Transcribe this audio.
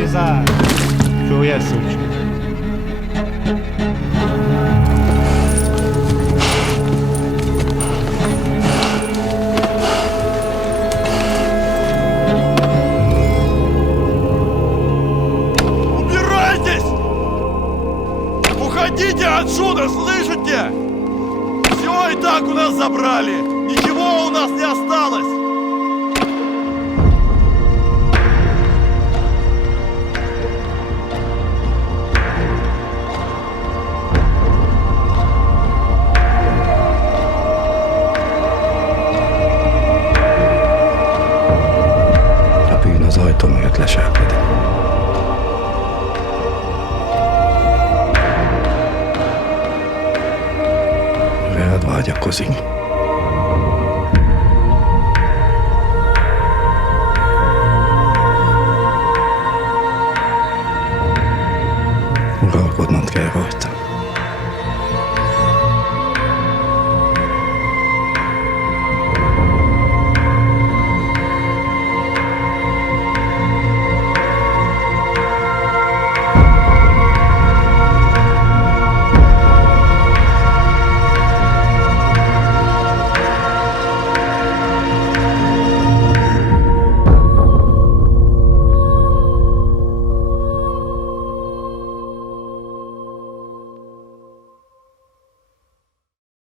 desire. Чого я сучка? Убирайтесь! Уходите отсюда, слышите? Все и так у нас забрали. Ничего у нас не осталось. A bűn az ajtó mögött leselkedik. Veled vágyakozik. Uralkodnod kell rajta.